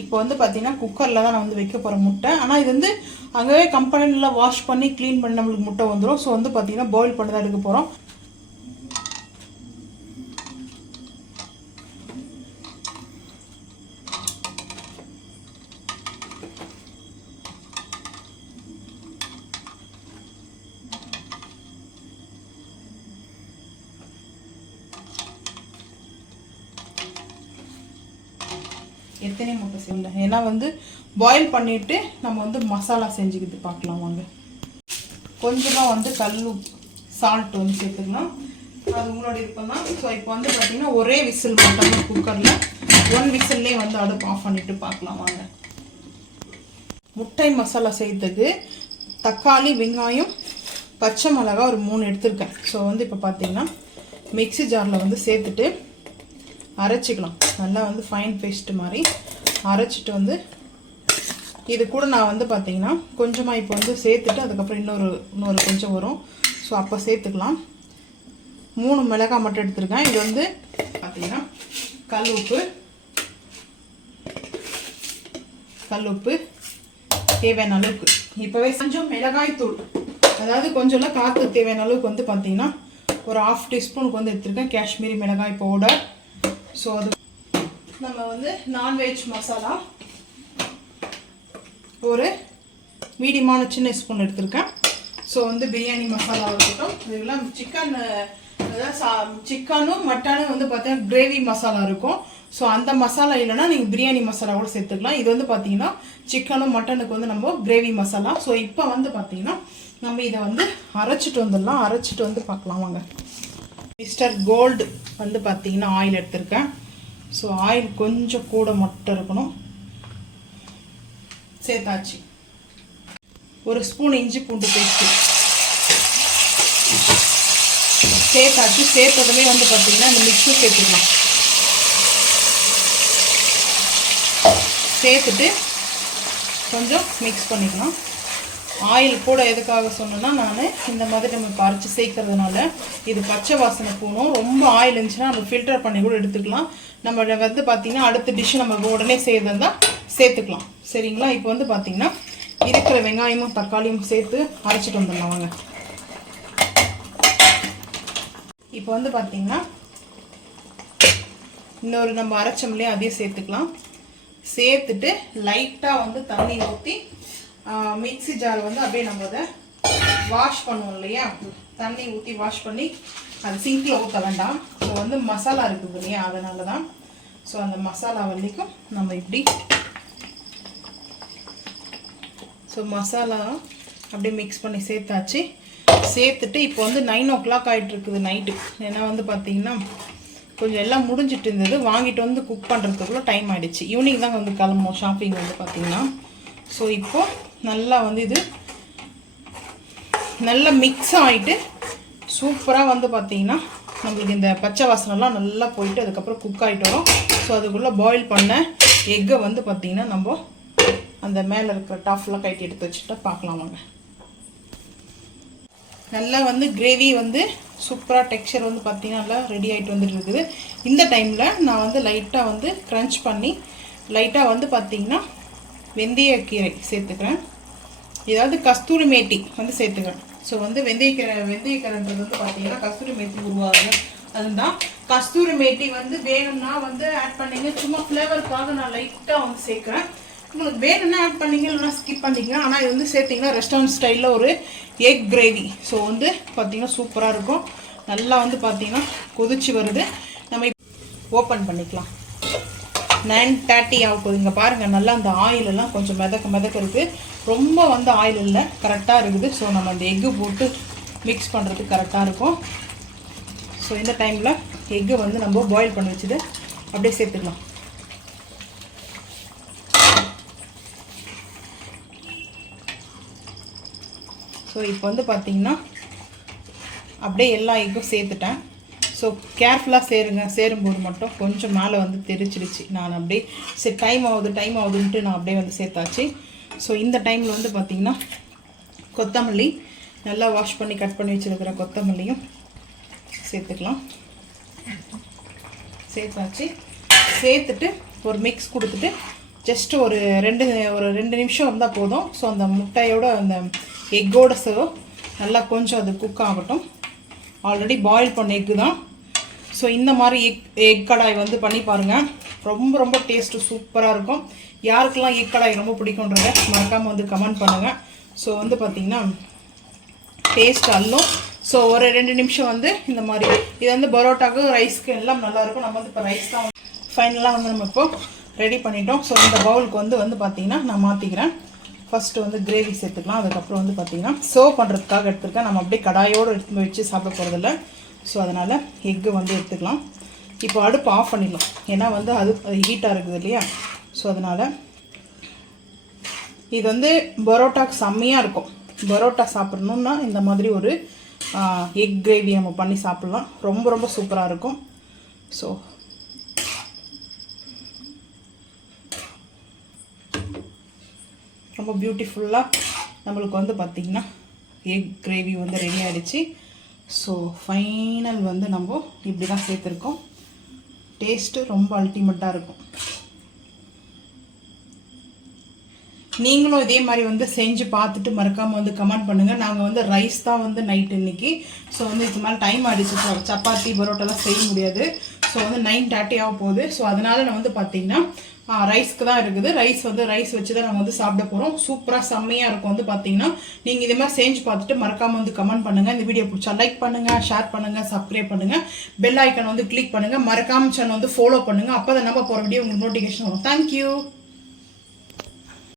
இப்போ வந்து பார்த்தீங்கன்னா குக்கரில் தான் நான் வந்து வைக்க போகிறேன் முட்டை. ஆனால் இது வந்து அங்கேயே கம்பெனியில் வாஷ் பண்ணி க்ளீன் பண்ணி நம்மளுக்கு முட்டை வந்துடும். ஸோ வந்து பார்த்தீங்கன்னா பாயில் பண்ணி தான் எடுக்க போகிறோம். எத்தனை முட்டை செய்யல, ஏன்னா வந்து பாயில் பண்ணிவிட்டு நம்ம வந்து மசாலா செஞ்சுக்கிட்டு பார்க்கலாம் வாங்க. கொஞ்சமாக வந்து கல் சால்ட் வந்து சேர்த்துக்கலாம், அது உங்களோட விருப்பம் தான். ஸோ இப்போ வந்து பார்த்தீங்கன்னா ஒரே விசில் மட்டும் குக்கரில் 1 விசில்லே வந்து அடுப்பு ஆஃப் பண்ணிவிட்டு பார்க்கலாம் வாங்க. முட்டை மசாலா செய்யறதுக்கு தக்காளி, வெங்காயம், பச்சை மிளகாய் ஒரு 3 எடுத்துருக்கேன். ஸோ வந்து இப்போ பார்த்தீங்கன்னா மிக்ஸி ஜாரில் வந்து சேர்த்துட்டு அரைச்சிக்கலாம். நல்லா வந்து ஃபைன் பேஸ்ட் மாதிரி அரைச்சிட்டு வந்து இது கூட நான் வந்து பார்த்தீங்கன்னா கொஞ்சமாக இப்போ வந்து சேர்த்துட்டு அதுக்கப்புறம் இன்னொரு கொஞ்சம் வரும். ஸோ அப்போ சேர்த்துக்கலாம். 3 மிளகாய் மட்டும் எடுத்துருக்கேன். இது வந்து பார்த்தீங்கன்னா கல் உப்பு தேவையான அளவுக்கு. இப்போவே கொஞ்சம் மிளகாய் தூள், அதாவது கொஞ்சம்லாம் காற்று தேவையான அளவுக்கு வந்து பார்த்தீங்கன்னா ஒரு 1/2 டீஸ்பூனுக்கு வந்து எடுத்துருக்கேன் காஷ்மீரி மிளகாய் பவுடர். ஸோ அது நம்ம வந்து நான்வெஜ் மசாலா ஒரு மீடியமான சின்ன ஸ்பூன் எடுத்துருக்கேன். ஸோ வந்து பிரியாணி மசாலா இருக்கட்டும், இதெல்லாம் சிக்கனும் மட்டனும் வந்து பார்த்தீங்கன்னா கிரேவி மசாலா இருக்கும். ஸோ அந்த மசாலா இல்லைன்னா நீங்கள் பிரியாணி மசாலா கூட சேர்த்துக்கலாம். இது வந்து பார்த்தீங்கன்னா சிக்கனும் மட்டனுக்கு வந்து நம்ம கிரேவி மசாலா. ஸோ இப்போ வந்து பார்த்தீங்கன்னா நம்ம இதை வந்து அரைச்சிட்டு வந்துடலாம். அரைச்சிட்டு வந்து பார்க்கலாம் வாங்க. மிஸ்டர் கோல்டு வந்து பார்த்தீங்கன்னா ஆயில் எடுத்திருக்கேன். ஸோ ஆயில் கொஞ்சம் கூட மட்டும் இருக்கணும். சேர்த்தாச்சு. 1 ஸ்பூன் இஞ்சி பூண்டு பேஸ்ட்டு சேர்த்தாச்சு. சேர்த்ததுமே வந்து பார்த்தீங்கன்னா இந்த மிக்ஸி சேர்த்துக்கலாம். சேர்த்துட்டு கொஞ்சம் மிக்ஸ் பண்ணிக்கலாம். ஆயில் கூட எதுக்காக சொன்னேன்னா, நான் இந்த மாதிரி நம்ம அரைச்சி சேர்க்கறதுனால இது பச்சை வாசனை போகணும். ரொம்ப ஆயில் இருந்துச்சுன்னா நம்ம ஃபில்டர் பண்ணி கூட எடுத்துக்கலாம். நம்ம வந்து பார்த்தீங்கன்னா அடுத்த டிஷ் நம்ம உடனே செய்யறதா சேர்த்துக்கலாம். சரிங்களா? இப்போ வந்து பார்த்தீங்கன்னா இருக்கிற வெங்காயமும் தக்காளியும் சேர்த்து அரைச்சிட்டு வந்துடலாம் வாங்க. இப்போ வந்து பார்த்தீங்கன்னா இன்னொரு நம்ம அரைச்சோம்லையே அதையும் சேர்த்துக்கலாம். சேர்த்துட்டு லைட்டாக வந்து தண்ணி ஊற்றி மிக்ஸி ஜார் வந்து அப்படியே நம்ம அதை வாஷ் பண்ணுவோம் இல்லையா, தண்ணி ஊற்றி வாஷ் பண்ணி அது சிங்கில் ஊற்ற வேண்டாம். ஸோ வந்து மசாலா இருக்குது இல்லையா, அதனால தான். ஸோ அந்த மசாலா வரைக்கும் நம்ம இப்படி மசாலா அப்படியே மிக்ஸ் பண்ணி சேர்த்தாச்சு. சேர்த்துட்டு இப்போ வந்து 9 o'clock ஆகிட்டு இருக்குது நைட்டு. ஏன்னா வந்து பார்த்தீங்கன்னா கொஞ்சம் எல்லாம் முடிஞ்சிட்டு இருந்தது, வாங்கிட்டு வந்து குக் பண்ணுறதுக்குள்ள டைம் ஆகிடுச்சு. ஈவினிங் தான் வந்து கிளம்பும் ஷாப்பிங் வந்து பார்த்தீங்கன்னா. ஸோ இப்போது நல்லா வந்து இது நல்லா மிக்ஸ் ஆகிட்டு சூப்பராக வந்து பார்த்தீங்கன்னா நம்மளுக்கு இந்த பச்சை வாசனைலாம் நல்லா போயிட்டு அதுக்கப்புறம் குக் ஆகிட்டு வரும். ஸோ அதுக்குள்ளே பாயில் பண்ண எக்கை வந்து பார்த்தீங்கன்னா நம்ம அந்த மேலே இருக்கிற டாப்லாம் கட்டி எடுத்து வச்சுட்டா பார்க்கலாம் வாங்க. நல்லா வந்து கிரேவி வந்து சூப்பராக டெக்ஸ்சர் வந்து பார்த்தீங்கன்னா நல்லா ரெடி ஆகிட்டு வந்துட்டு இருக்குது. இந்த டைமில் நான் வந்து லைட்டாக வந்து க்ரன்ச் பண்ணி லைட்டாக வந்து பார்த்தீங்கன்னா வெந்தயக்கீரை சேர்த்துக்கிறேன். ஏதாவது கஸ்தூரி மேத்தி வந்து சேர்த்துக்கிறேன். ஸோ வந்து வெந்தயக்கீரைன்றது வந்து பார்த்தீங்கன்னா கஸ்தூரி மேத்தி உருவாகுது. அதுதான் கஸ்தூரி மேத்தி வந்து வேணும்னா வந்து ஆட் பண்ணிங்க. சும்மா ஃப்ளேவருக்காக நான் லைட்டாக வந்து சேர்க்குறேன். உங்களுக்கு வேணும்னா ஆட் பண்ணிங்க, இல்லைனா ஸ்கிப் பண்ணிங்க. ஆனால் இது வந்து சேர்த்திங்கன்னா ரெஸ்டாரண்ட் ஸ்டைலில் ஒரு எக் கிரேவி. ஸோ வந்து பார்த்திங்கன்னா சூப்பராக இருக்கும். நல்லா வந்து பார்த்திங்கன்னா கொதிச்சு வருது. நம்ம ஓப்பன் பண்ணிக்கலாம். 9:30 ஆக போகுது. இங்கே பாருங்கள், நல்லா அந்த ஆயிலெல்லாம் கொஞ்சம் மிதக்க இருக்குது. ரொம்ப வந்து ஆயில் இல்லை, கரெக்டாக இருக்குது. ஸோ நம்ம அந்த எக்கு போட்டு மிக்ஸ் பண்ணுறதுக்கு கரெக்டாக இருக்கும். ஸோ இந்த டைமில் எக்கு வந்து நம்ம பாயில் பண்ணி வச்சுட்டு அப்படியே சேர்த்துக்கலாம். ஸோ இப்போ வந்து பார்த்திங்கன்னா அப்படியே எல்லா எக்கும் சேர்த்துட்டேன். ஸோ கேர்ஃபுல்லாக சேரும்போது மட்டும் கொஞ்சம் மேலே வந்து தெரிச்சிடுச்சு. நான் அப்படியே சரி டைம் ஆகுதுன்ட்டு நான் அப்படியே வந்து சேர்த்தாச்சு. ஸோ இந்த டைமில் வந்து பார்த்திங்கன்னா கொத்தமல்லி நல்லா வாஷ் பண்ணி கட் பண்ணி வச்சுருக்கிற கொத்தமல்லியும் சேர்த்துக்கலாம். சேர்த்தாச்சு. சேர்த்துட்டு ஒரு மிக்ஸ் கொடுத்துட்டு ஜஸ்ட் ஒரு ரெண்டு நிமிஷம் இருந்தால் போதும். ஸோ அந்த முட்டையோட அந்த எக்கோட நல்லா கொஞ்சம் அது குக் ஆகட்டும். ஆல்ரெடி பாயில் பண்ண எக்கு தான். ஸோ இந்த மாதிரி எக் கடாய் வந்து பண்ணி பாருங்கள். ரொம்ப ரொம்ப டேஸ்ட்டு சூப்பராக இருக்கும். யாருக்கெல்லாம் எக் கடாய் ரொம்ப பிடிக்குன்றத மறக்காமல் வந்து கமெண்ட் பண்ணுங்கள். ஸோ வந்து பார்த்திங்கன்னா டேஸ்ட் அல்லும். ஸோ ஒரு 2 நிமிஷம் வந்து இந்த மாதிரி இது வந்து பரோட்டாக்கு ரைஸ்க்கு எல்லாம் நல்லாயிருக்கும். நம்ம வந்து இப்போ ரைஸ் தான் ஃபைனலாக வந்து நம்ம இப்போ ரெடி பண்ணிட்டோம். ஸோ இந்த பவுலுக்கு வந்து பார்த்திங்கன்னா நான் மாற்றிக்கிறேன். ஃபஸ்ட்டு வந்து கிரேவி சேர்த்துக்கலாம். அதுக்கப்புறம் வந்து பார்த்திங்கன்னா சர்வ் பண்ணுறதுக்காக எடுத்துருக்கேன். நம்ம அப்படியே கடாயோடு எடுத்து வச்சு சாப்பிட போகிறதில்ல. ஸோ அதனால் எக்கு வந்து எடுத்துக்கலாம். இப்போ அடுப்பு ஆஃப் பண்ணிடலாம். ஏன்னா வந்து அது ஹீட்டாக இருக்குது இல்லையா. ஸோ அதனால் இது வந்து பரோட்டாக்கு செம்மையாக இருக்கும். பரோட்டா சாப்பிட்ணுன்னா இந்த மாதிரி ஒரு எக் கிரேவி நம்ம பண்ணி சாப்பிட்லாம். ரொம்ப ரொம்ப சூப்பராக இருக்கும். ஸோ ரொம்ப பியூட்டிஃபுல்லாக நம்மளுக்கு வந்து பார்த்திங்கன்னா எக் கிரேவி வந்து ரெடி ஆகிடுச்சு. ஸோ ஃபைனல் வந்து நம்ம இப்படி தான் சேர்த்துருக்கோம். டேஸ்ட்டு ரொம்ப அல்டிமேட்டாக இருக்கும். நீங்களும் இதே மாதிரி வந்து செஞ்சு பார்த்துட்டு மறக்காமல் வந்து கமெண்ட் பண்ணுங்கள். நாங்கள் வந்து ரைஸ் தான் வந்து நைட் இன்றைக்கி. ஸோ வந்து இதுக்கு மேலே டைம் ஆகிடுச்சு. சப்பாத்தி பரோட்டாலாம் செய்ய முடியாது. ஸோ வந்து 9:30 ஆக போகுது. ஸோ அதனால் நான் வந்து பார்த்திங்கன்னா ரைஸ்க்கு தான் இருக்குது. ரைஸ் வச்சு தான் நாங்கள் வந்து சாப்பிட போகிறோம். சூப்பராக செம்மையாக இருக்கும். வந்து பார்த்திங்கன்னா நீங்கள் இதே மாதிரி செஞ்சு பார்த்துட்டு மறக்காமல் வந்து கமெண்ட் பண்ணுங்கள். இந்த வீடியோ பிடிச்சா லைக் பண்ணுங்கள், ஷேர் பண்ணுங்கள், சப்ஸ்கிரைப் பண்ணுங்கள், பெல் ஐக்கன் வந்து கிளிக் பண்ணுங்கள். மறக்காமல் சேனல் வந்து ஃபாலோ பண்ணுங்கள். அப்போ தான் நம்ம போகிற வீடியோ உங்களுக்கு நோட்டிஃபிகேஷன் வரும். தேங்க்யூ.